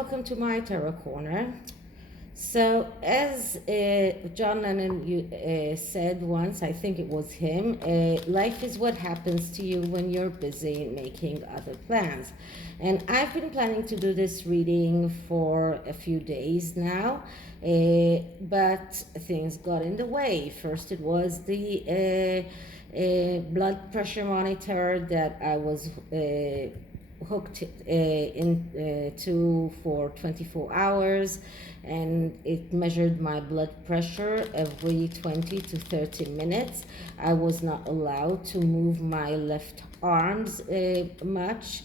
welcome to my Tarot Corner. So, as John Lennon said once, I think it was him, life is what happens to you when you're busy making other plans. And I've been planning to do this reading for a few days now, but things got in the way. First, it was the blood pressure monitor that I was hooked into for 24 hours, and it measured my blood pressure every 20 to 30 minutes. I was not allowed to move my left arms much,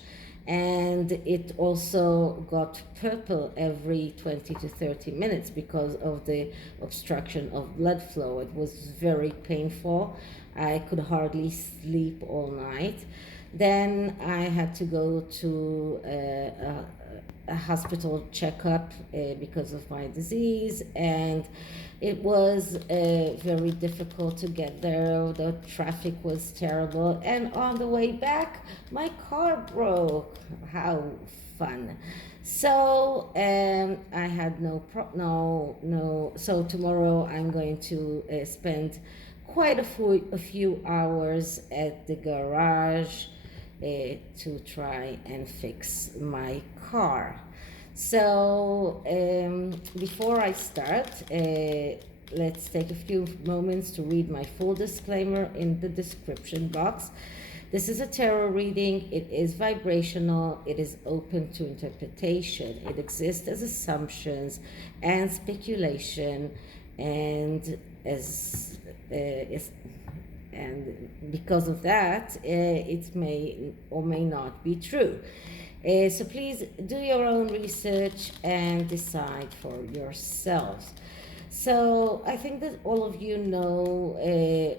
and it also got purple every 20 to 30 minutes because of the obstruction of blood flow. It was very painful. I could hardly sleep all night. Then I had to go to a hospital checkup because of my disease, and it was very difficult to get there. The traffic was terrible, and on the way back, my car broke. How fun! So I had So tomorrow I'm going to spend quite a few hours at the garage to try and fix my car. So before I start, let's take a few moments to read my full disclaimer in the description box. This is a tarot reading. It is vibrational. It is open to interpretation. It exists as assumptions and speculation, and and because of that, it may or may not be true. So please do your own research and decide for yourselves. So I think that all of you know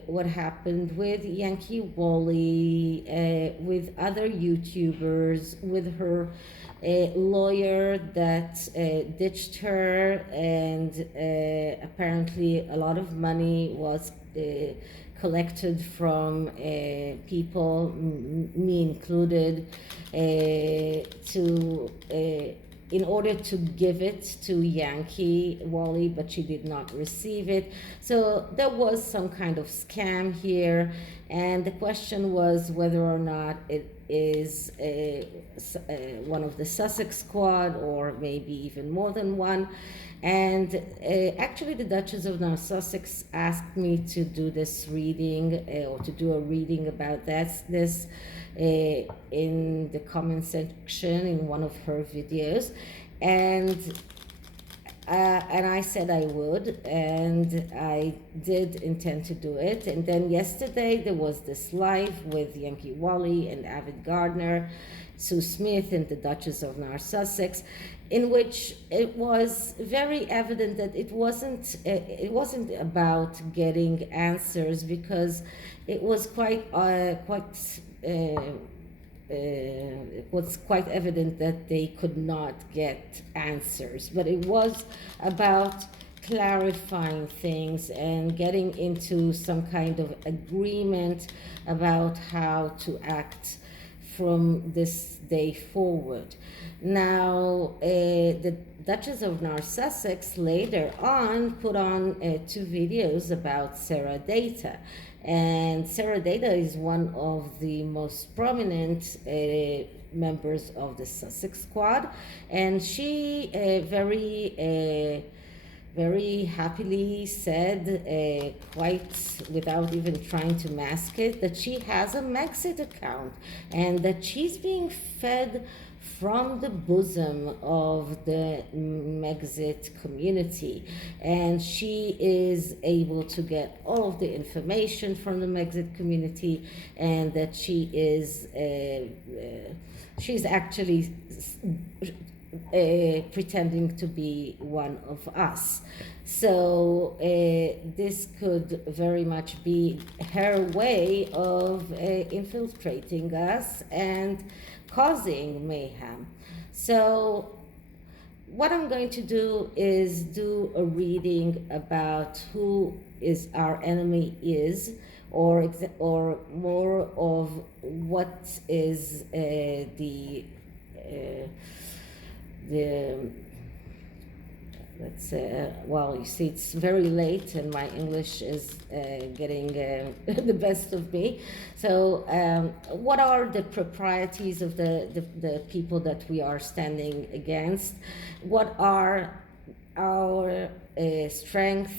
what happened with Yankee Wally, with other YouTubers, with her lawyer that ditched her, and apparently a lot of money was collected from people, me included, in order to give it to Yankee Wally, but she did not receive it. So there was some kind of scam here, and the question was whether or not it is one of the Sussex squad, or maybe even more than one. And actually the Duchess of Sussex asked me to do this reading, or to do a reading about this in the comment section in one of her videos, and I said I would, and I did intend to do it. And then yesterday there was this live with Yankee Wally and Avid Gardner, Sue Smith, and the Duchess of Sussex, in which it was very evident that it wasn't about getting answers, because it was it was quite evident that they could not get answers, but it was about clarifying things and getting into some kind of agreement about how to act from this day forward. Now, the Duchess of Sussex later on put on 2 videos about Sarah Data. And Sarah Data is one of the most prominent members of the Sussex squad, and she very happily said, quite without even trying to mask it, that she has a Megxit account and that she's being fed from the bosom of the Megxit community, and she is able to get all of the information from the Megxit community, and that she is she's actually pretending to be one of us. So this could very much be her way of infiltrating us and causing mayhem. So what I'm going to do is do a reading about who is our enemy is, or more of what is the let's well, you see, it's very late and my English is getting the best of me. So what are the proprieties of the people that we are standing against? What are our strengths,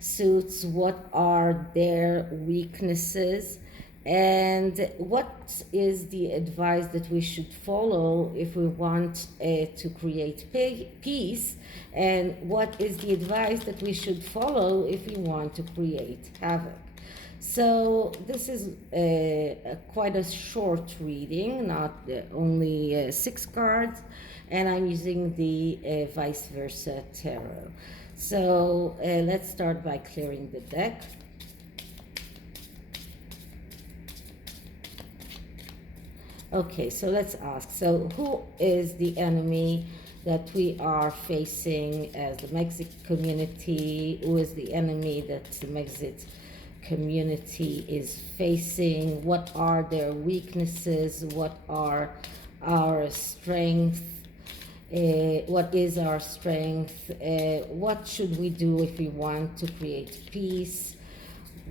suits? What are their weaknesses? And what is the advice that we should follow if we want to create peace? And what is the advice that we should follow if we want to create havoc? So this is quite a short reading, not only 6 cards, and I'm using the vice versa tarot. So let's start by clearing the deck. Okay, so let's ask. So who is the enemy that we are facing as the Megxit community? Who is the enemy that the Megxit community is facing? What are their weaknesses? What are our strengths? What is our strength? What should we do if we want to create peace?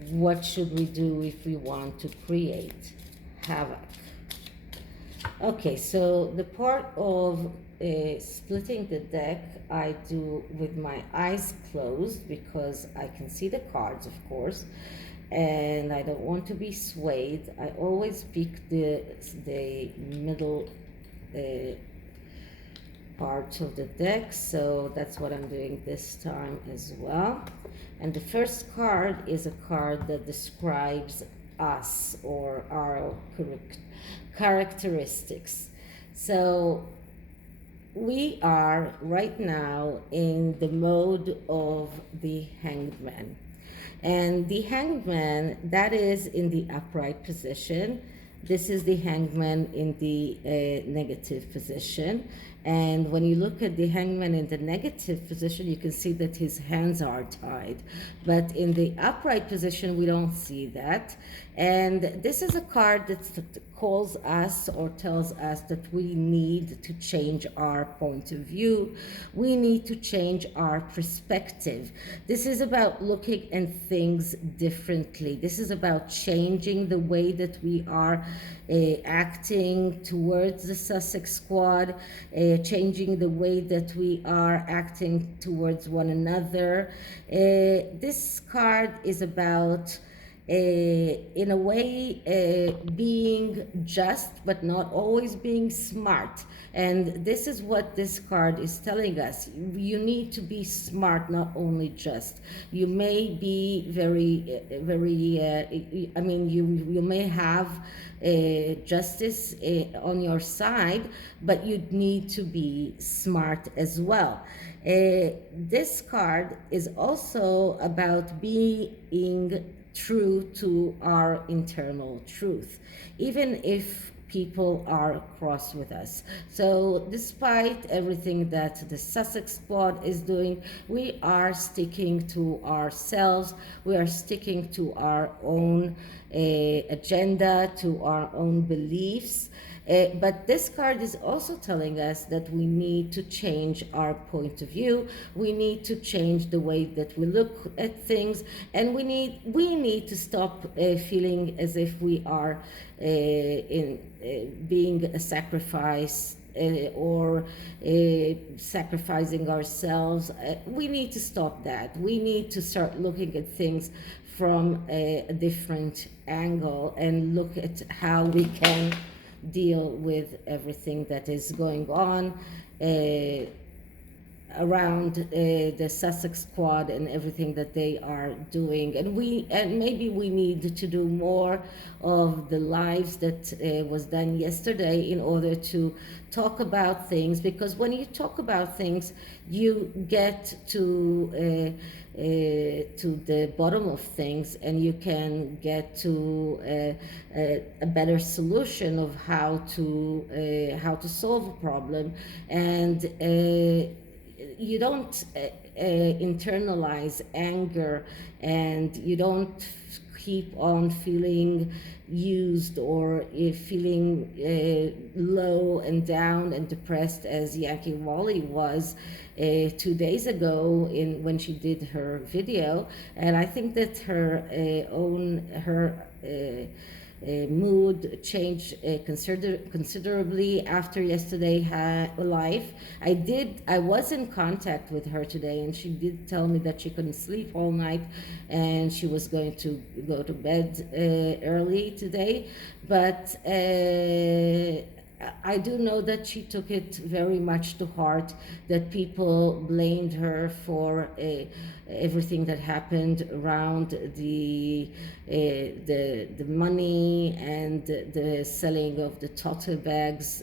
What should we do if we want to create havoc? Okay, so the part of splitting the deck I do with my eyes closed because I can see the cards, of course, and I don't want to be swayed. I always pick the middle part of the deck, so that's what I'm doing this time as well. And the first card is a card that describes us or our characteristics. So we are right now in the mode of the Hanged Man, and the Hanged Man, that is in the upright position. This is the Hanged Man in the negative position. And when you look at the Hanged Man in the negative position, you can see that his hands are tied. But in the upright position, we don't see that. And this is a card that calls us or tells us that we need to change our point of view. We need to change our perspective. This is about looking at things differently. This is about changing the way that we are acting towards the Sussex Squad, changing the way that we are acting towards one another. This card is about in a way being just but not always being smart, and this is what this card is telling us. You need to be smart, not only just. You may be very I mean, you may have justice on your side, but you need to be smart as well. This card is also about being true to our internal truth, even if people are cross with us. So despite everything that the Sussex Squad is doing, we are sticking to ourselves. We are sticking to our own agenda, to our own beliefs. But this card is also telling us that we need to change our point of view. We need to change the way that we look at things, and we need to stop feeling as if we are being a sacrifice or sacrificing ourselves. We need to stop that. We need to start looking at things from a different angle and look at how we can deal with everything that is going on around the Sussex Squad and everything that they are doing. And maybe we need to do more of the lives that was done yesterday in order to talk about things, because when you talk about things, you get to the bottom of things, and you can get to a better solution of how to solve a problem. And you don't internalize anger, and you don't keep on feeling used or feeling low and down and depressed as Yankee Wally was 2 days ago when she did her video. And I think that her mood changed considerably after yesterday live. I was in contact with her today, and she did tell me that she couldn't sleep all night and she was going to go to bed early today. But I do know that she took it very much to heart, that people blamed her for everything that happened around the money and the selling of the tote bags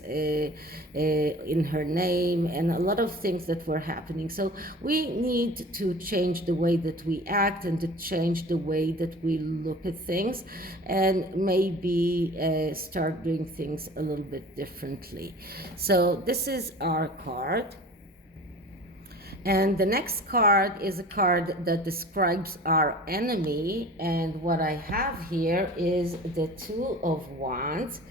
in her name, and a lot of things that were happening. So we need to change the way that we act and to change the way that we look at things, and maybe start doing things a little bit differently. So this is our card. And the next card is a card that describes our enemy. And what I have here is the Two of Wands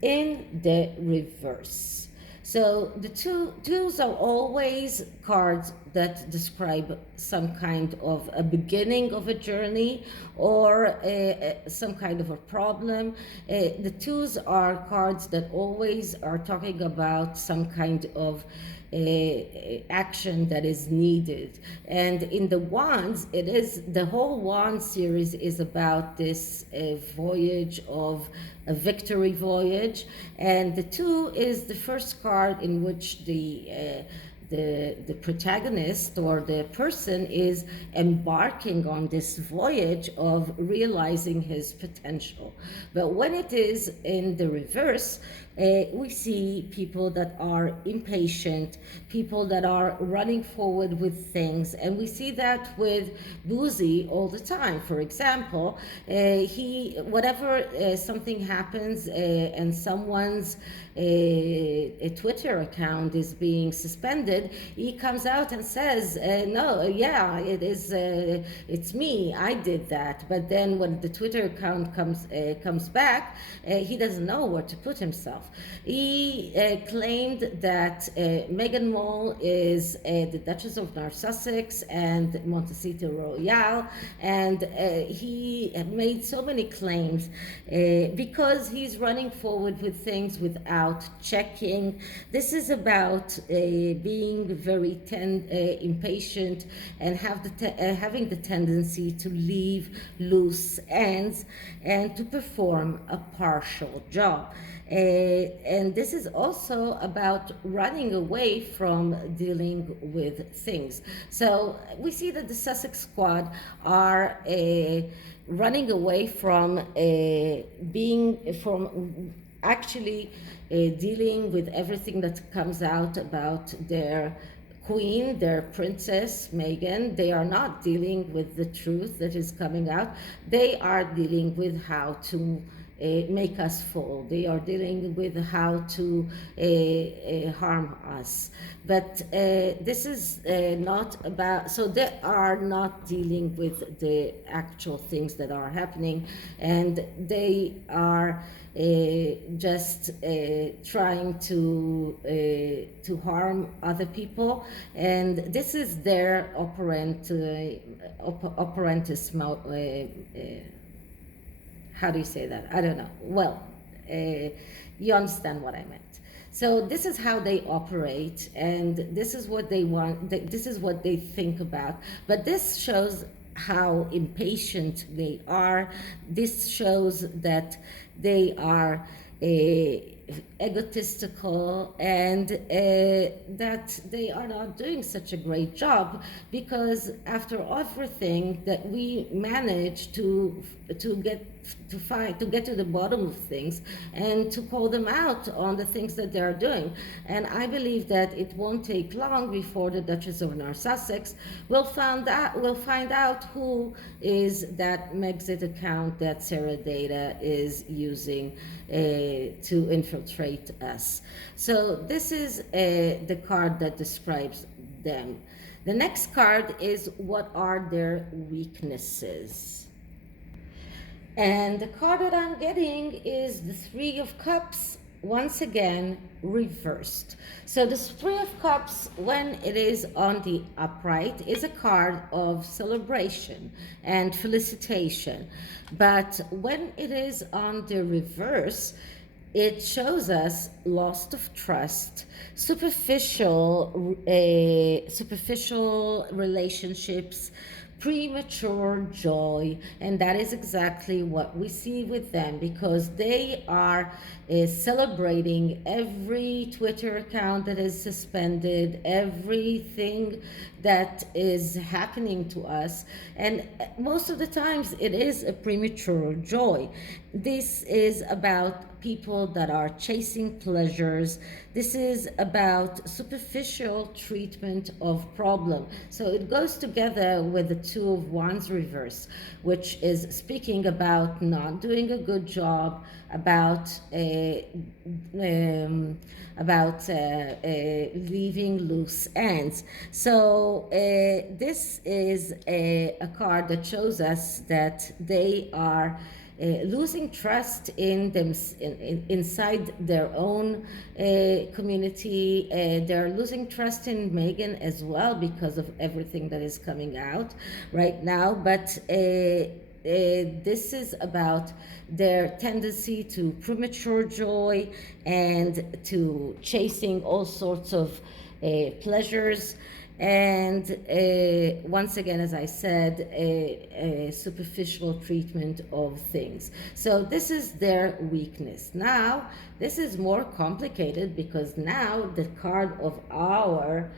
in the reverse. So the twos are always cards that describe some kind of a beginning of a journey or some kind of a problem. The twos are cards that always are talking about some kind of action that is needed. And in the wands, it is the whole wand series is about this voyage of a victory voyage, and the two is the first card in which the protagonist or the person is embarking on this voyage of realizing his potential. But when it is in the reverse, we see people that are impatient, people that are running forward with things, and we see that with Boozy all the time. For example, whatever something happens and someone's a Twitter account is being suspended, he comes out and says, no, yeah, it's me, I did that. But then when the Twitter account comes back, he doesn't know where to put himself. He claimed that Meghan is the Duchess of Sussex and Montecito Royale, and he made so many claims because he's running forward with things without checking. This is about being very impatient and having the tendency to leave loose ends and to perform a partial job. And this is also about running away from dealing with things. So we see that the Sussex Squad are running away from actually dealing with everything that comes out about their queen, their princess, Meghan. They are not dealing with the truth that is coming out. They are dealing with how to make us fall. They are dealing with how to harm us. But this is not about, so they are not dealing with the actual things that are happening, and they are just trying to harm other people. And this is their operantis how do you say that? I don't know. Well, you understand what I meant. So this is how they operate, and this is what they want. This is what they think about. But this shows how impatient they are. This shows that they are egotistical, and that they are not doing such a great job, because after everything that we manage to get to the bottom of things and to call them out on the things that they are doing. And I believe that it won't take long before the Duchess of Sussex will find out who is that Megxit account that Sarah Data is using to infiltrate us. So this is the card that describes them. The next card is, what are their weaknesses? And the card that I'm getting is the Three of Cups, once again reversed. So the Three of Cups, when it is on the upright, is a card of celebration and felicitation. But when it is on the reverse, it shows us loss of trust, superficial relationships, premature joy, and that is exactly what we see with them, because they are celebrating every Twitter account that is suspended, everything that is happening to us, and most of the times it is a premature joy. This is about people that are chasing pleasures. This is about superficial treatment of problem. So it goes together with the Two of Wands reverse, which is speaking about not doing a good job, about leaving loose ends. So this is a card that shows us that they are losing trust in them, inside their own community. They're losing trust in Meghan as well because of everything that is coming out right now. But this is about their tendency to premature joy and to chasing all sorts of pleasures. And once again, as I said, a superficial treatment of things. So this is their weakness. Now, this is more complicated because now the card of our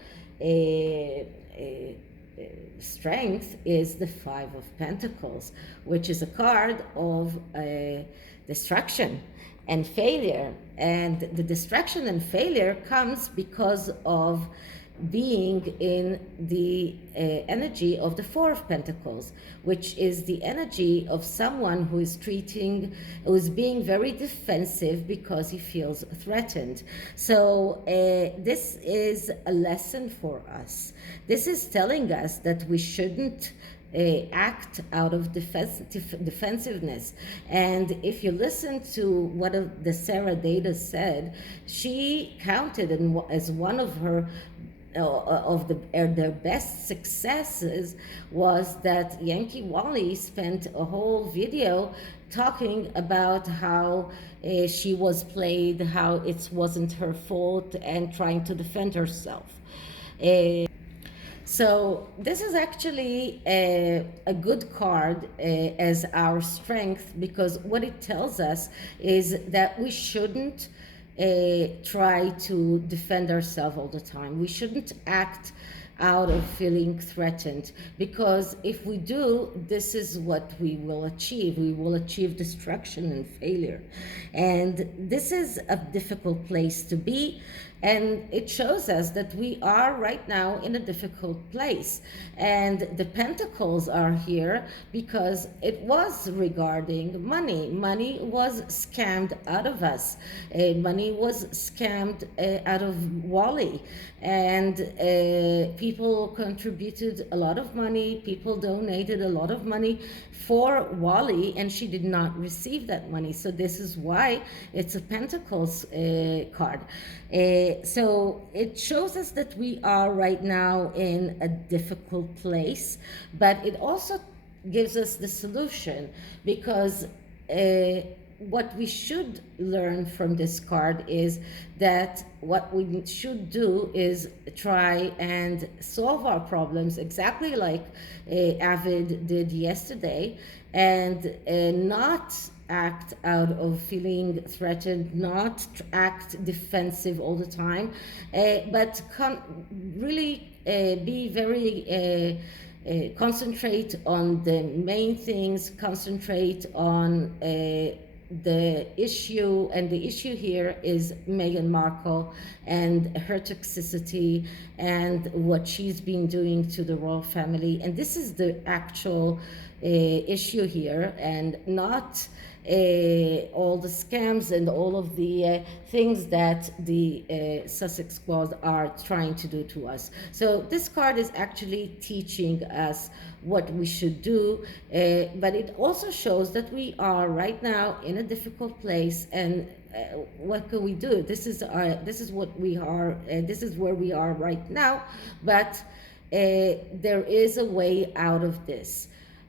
strength is the Five of Pentacles, which is a card of destruction and failure. And the destruction and failure comes because of being in the energy of the Four of Pentacles, which is the energy of someone who is being very defensive because he feels threatened. So this is a lesson for us. This is telling us that we shouldn't act out of defensiveness. And if you listen to what the Sarah Data said, she counted as one of her their best successes was that Yankee Wally spent a whole video talking about how she was played, how it wasn't her fault, and trying to defend herself. So this is actually a good card as our strength, because what it tells us is that we shouldn't try to defend ourselves all the time. We shouldn't act out of feeling threatened, because if we do, this is what we will achieve. We will achieve destruction and failure. And this is a difficult place to be. And it shows us that we are right now in a difficult place. And the Pentacles are here because it was regarding money. Money was scammed out of us. Money was scammed out of Wally. And people contributed a lot of money. People donated a lot of money for Wally, and she did not receive that money. So this is why it's a Pentacles card. So it shows us that we are right now in a difficult place, but it also gives us the solution, because what we should learn from this card is that what we should do is try and solve our problems exactly like Avid did yesterday, and not act out of feeling threatened, not act defensive all the time, but really be very concentrate on the main things, concentrate on the issue. And the issue here is Meghan Markle and her toxicity and what she's been doing to the royal family. And this is the actual issue here, and not all the scams and all of the things that the Sussex Squad are trying to do to us. So this card is actually teaching us what we should do, but it also shows that we are right now in a difficult place, and what can we do? This is what we are. This is where we are right now, but there is a way out of this.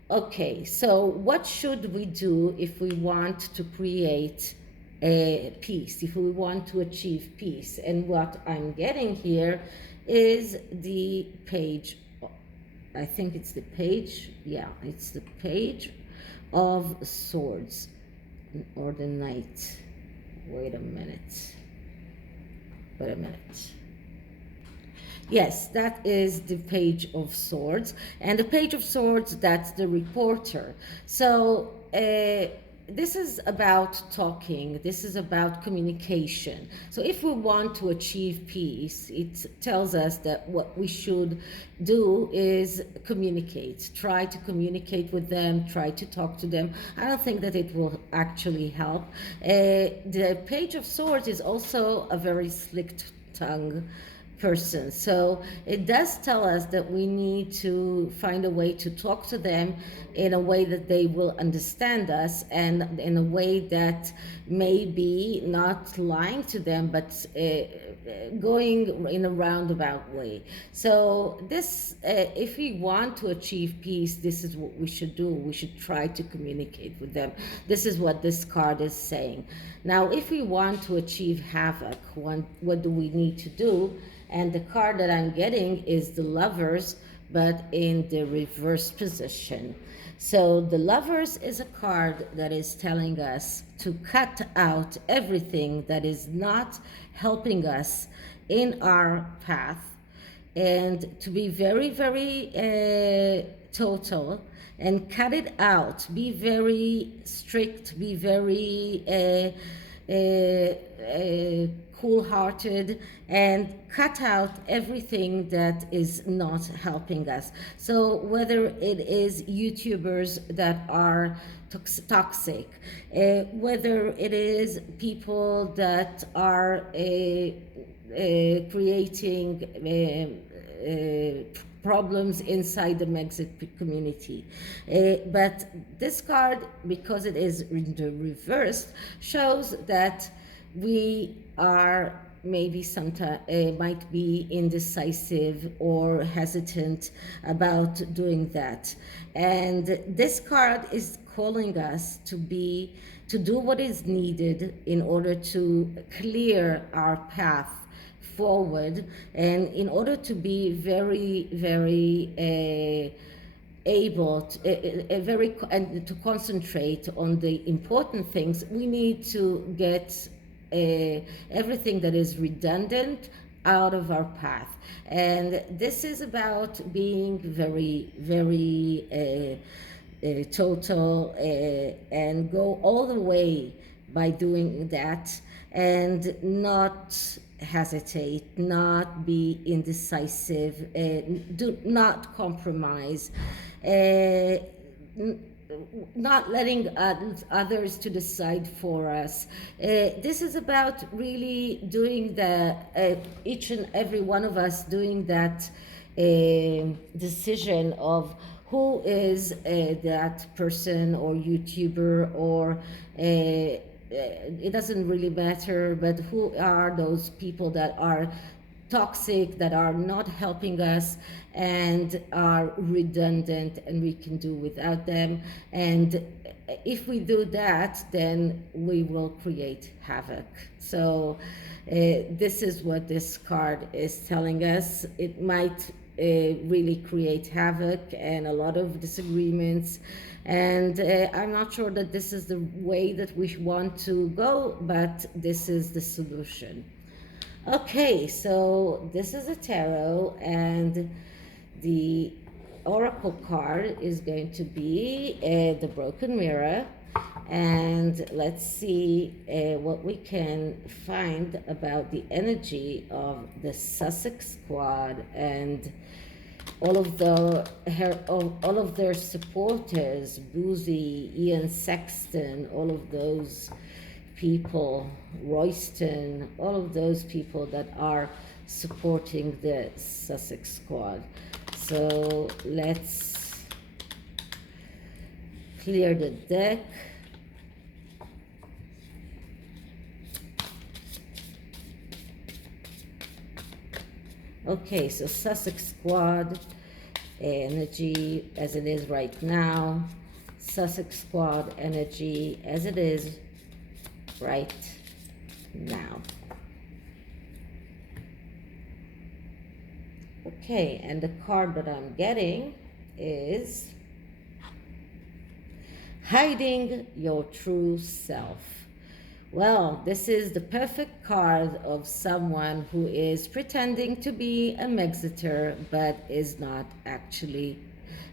Okay, so what should we do if we want to create peace, if we want to achieve peace? And what I'm getting here is the page, I think it's the page, yeah, it's the page of swords, or the knight. Wait a minute. Yes, that is the page of swords, and the page of swords, that's the reporter. So this is about talking, this is about communication. So if we want to achieve peace, it tells us that what we should do is communicate, try to communicate with them, try to talk to them. I don't think that it will actually help. The page of swords is also a very slick-tongued person. So it does tell us that we need to find a way to talk to them in a way that they will understand us, and in a way that may be not lying to them, but going in a roundabout way. So this, if we want to achieve peace, this is what we should do. We should try to communicate with them. This is what this card is saying. Now, if we want to achieve havoc, what do we need to do? And the card that I'm getting is the Lovers, but in the reverse position. So the Lovers is a card that is telling us to cut out everything that is not helping us in our path, and to be very, very total and cut it out. Be very strict, be very cool-hearted, and cut out everything that is not helping us. So whether it is YouTubers that are toxic, whether it is people that are creating problems inside the Megxit community. But this card, because it is in the reverse, shows that we are maybe sometimes might be indecisive or hesitant about doing that. And this card is calling us to do what is needed in order to clear our path forward, and in order to be very, very able to, and to concentrate on the important things, we need to get everything that is redundant out of our path. And this is about being very, very total, and go all the way by doing that, and not hesitate, not be indecisive, do not compromise, not letting others to decide for us. This is about really doing each and every one of us doing that decision of who is that person or YouTuber, or it doesn't really matter, but who are those people that are toxic, that are not helping us and are redundant, and we can do without them. And if we do that, then we will create havoc. So this is what this card is telling us. It might really create havoc and a lot of disagreements, and I'm not sure that this is the way that we want to go, but this is the solution. Okay, so this is a tarot, and the oracle card is going to be the broken mirror. And let's see what we can find about the energy of the Sussex Squad and all of all of their supporters, Boozy, Ian Sexton, all of those people, Royston, all of those people that are supporting the Sussex Squad. So let's clear the deck. Okay, so Sussex Squad energy as it is right now. Sussex Squad energy as it is right now. Okay, and the card that I'm getting is hiding your true self. Well, this is the perfect card of someone who is pretending to be a Megxiter but is not actually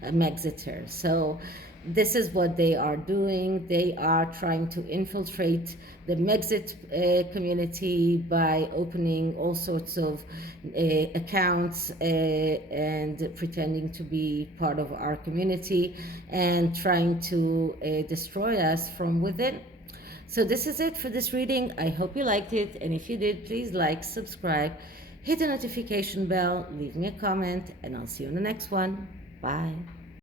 a Megxiter. So this is what they are doing. They are trying to infiltrate the Megxit community by opening all sorts of accounts and pretending to be part of our community and trying to destroy us from within. So this is it for this reading. I hope you liked it, and if you did, please like, subscribe, hit the notification bell, leave me a comment, and I'll see you on the next one. Bye.